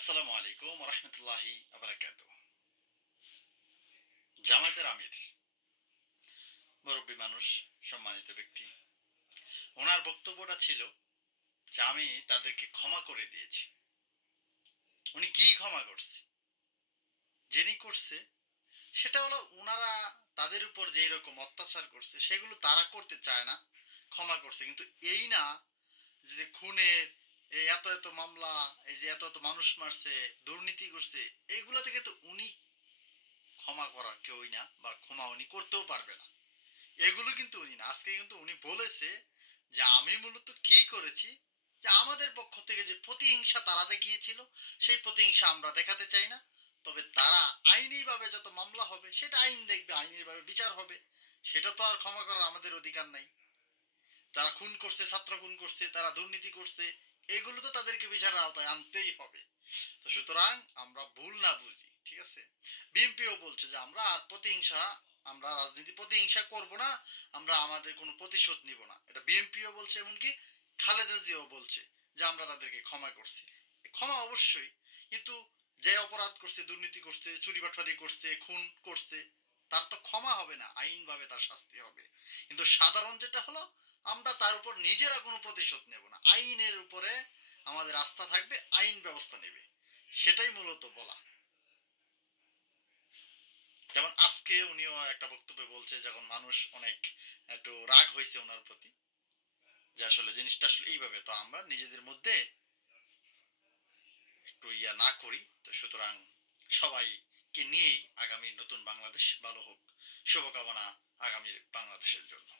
আসসালামু আলাইকুম রহমতুল্লাহি আবরাকাত। জামায়াতের আমির, মুরব্বী মানুষ, সম্মানিত ব্যক্তি, ওনার বক্তব্যটা ছিল যে আমি তাদেরকে ক্ষমা করে দিয়েছি। উনি কি ক্ষমা করছে? যিনি করছে সেটা হলো ওনারা তাদের উপর যেই রকম অত্যাচার করছে সেগুলো তারা করতে চায় না, ক্ষমা করছে। কিন্তু এই না যে খুনের এই এত এত মামলা, এই যে এত এত মানুষ মারছে, দুর্নীতি করছে, এইগুলা থেকে তো উনি ক্ষমা করার কেউই না, বা ক্ষমা উনি করতেও পারবে না। এগুলো কিন্তু উনি না, আজকে কিন্তু উনি বলেছে যে আমি মূলত কি করেছি, যে আমাদের পক্ষ থেকে যে প্রতিহিংসা তারা দেখিয়েছিল সেই প্রতিহিংসা আমরা দেখাতে চাই না। তবে তারা আইনিভাবে যত মামলা হবে সেটা আইন দেখবে, আইনিভাবে বিচার হবে। সেটা তো আর ক্ষমা করার আমাদের অধিকার নাই। তারা খুন করছে, ছাত্র খুন করছে, তারা দুর্নীতি করছে, এগুলো তো তাদেরকে বিচারের আওতায় আনতেই হবে। তো সুতরাং আমরা ভুল না বুঝি, ঠিক আছে? বিএনপিও বলছে যে আমরা আর প্রতিহিংসা, আমরা রাজনীতি প্রতিহিংসা করব না, আমরা আমাদের কোনো প্রতিশোধ নিব না, এটা বিএনপিও বলছে। এমনকি খালেদা জিয়াও বলছে যে আমরা তাদেরকে ক্ষমা করছি। ক্ষমা অবশ্যই, কিন্তু যে অপরাধ করছে, দুর্নীতি করছে, চুরি বাটপারি করছে, খুন করছে, তার তো ক্ষমা হবে না, আইনভাবে তার শাস্তি হবে। কিন্তু সাধারণ যেটা হলো, আমরা তার উপর নিজেরা কোনো প্রতিশোধ নেব না, আইনের উপরে আমাদের আস্থা থাকবে, আইন ব্যবস্থা নেবে, সেটাই মূলত বলা। যেমন আজকে উনিও একটা বক্তব্যে বলছে, যখন মানুষ অনেক একটু রাগ হয়েছে ওনার প্রতি, যে আসলে জিনিসটা আসলে এইভাবে তো আমরা নিজেদের মধ্যে একটু না করি। তো সুতরাং সবাইকে নিয়েই আগামী নতুন বাংলাদেশ ভালো হোক, শুভকামনা আগামীর বাংলাদেশের জন্য।